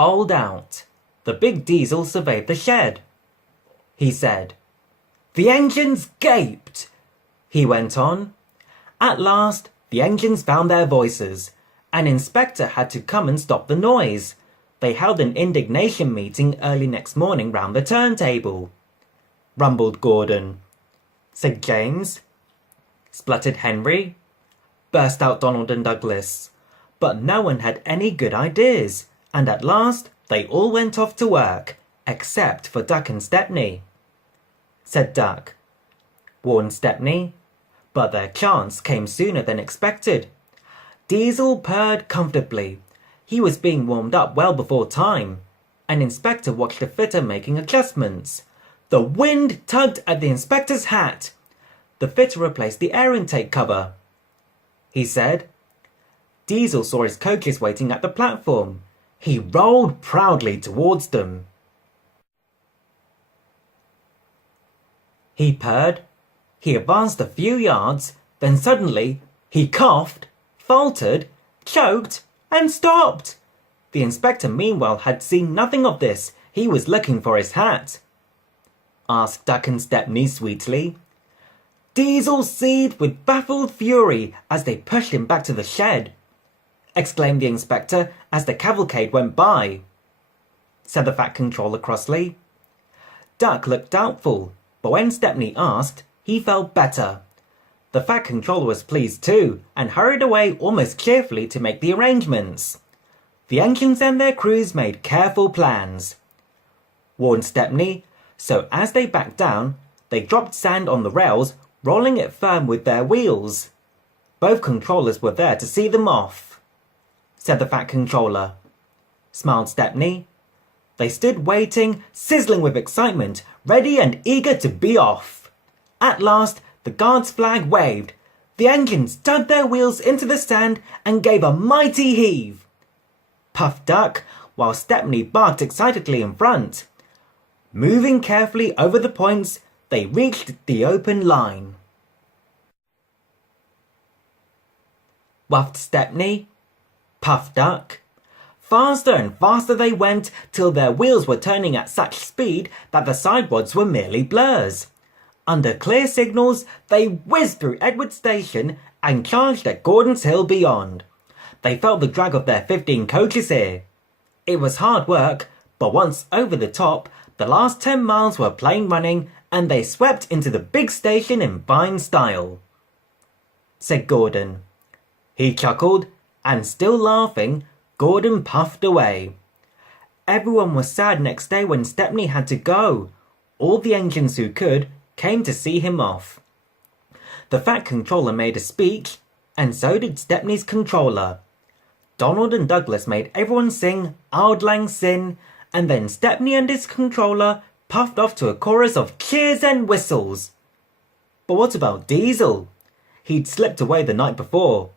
bowled out. The big diesel surveyed the shed. He said, "The engines gaped," he went on. At last, the engines found their voices. An inspector had to come and stop the noise. They held an indignation meeting early next morning round the turntable. Rumbled Gordon. Said James. Spluttered Henry. Burst out Donald and Douglas. But no one had any good ideas, and at last they all went off to work, except for Duck and Stepney. Said Duck. Warned Stepney. But their chance came sooner than expected. Diesel purred comfortably. He was being warmed up well before time. An inspector watched the fitter making adjustments. The wind tugged at the inspector's hat. The fitter replaced the air intake cover. He said. Diesel saw his coaches waiting at the platform. He rolled proudly towards them. He purred. He advanced a few yards, then suddenly he coughed, faltered, choked, and stopped. The inspector meanwhile had seen nothing of this. He was looking for his hat. Asked Duck and Stepney sweetly. Diesel seethed with baffled fury as they pushed him back to the shed. Exclaimed the inspector as the cavalcade went by. Said the Fat Controller crossly. Duck looked doubtful, but when Stepney asked, he felt better. The Fat Controller was pleased too, and hurried away almost cheerfully to make the arrangements. The engines and their crews made careful plans. Warned Stepney, so as they backed down, they dropped sand on the rails, rolling it firm with their wheels. Both controllers were there to see them off. Said the Fat Controller. Smiled Stepney. They stood waiting, sizzling with excitement, ready and eager to be off. At last, the guard's flag waved. The engines dug their wheels into the sand and gave a mighty heave. Puffed Duck, while Stepney barked excitedly in front. Moving carefully over the points, they reached the open line. Wuffed Stepney. Puffed Duck. Faster and faster they went, till their wheels were turning at such speed that the sidewads were merely blurs. Under clear signals, they whizzed through Edward Station and charged at Gordon's Hill beyond. They felt the drag of their 15 coaches here. It was hard work, but once over the top, the last 10 miles were plain running and they swept into the big station in fine style. Said Gordon. He chuckled, and still laughing, Gordon puffed away. Everyone was sad next day when Stepney had to go. All the engines who could came to see him off. The Fat Controller made a speech, and so did Stepney's controller. Donald and Douglas made everyone sing Auld Lang Syne, and then Stepney and his controller puffed off to a chorus of cheers and whistles. But what about Diesel? He'd slipped away the night before.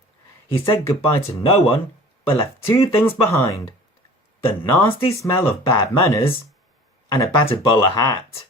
He said goodbye to no one, but left two things behind. The nasty smell of bad manners and a battered bowler hat.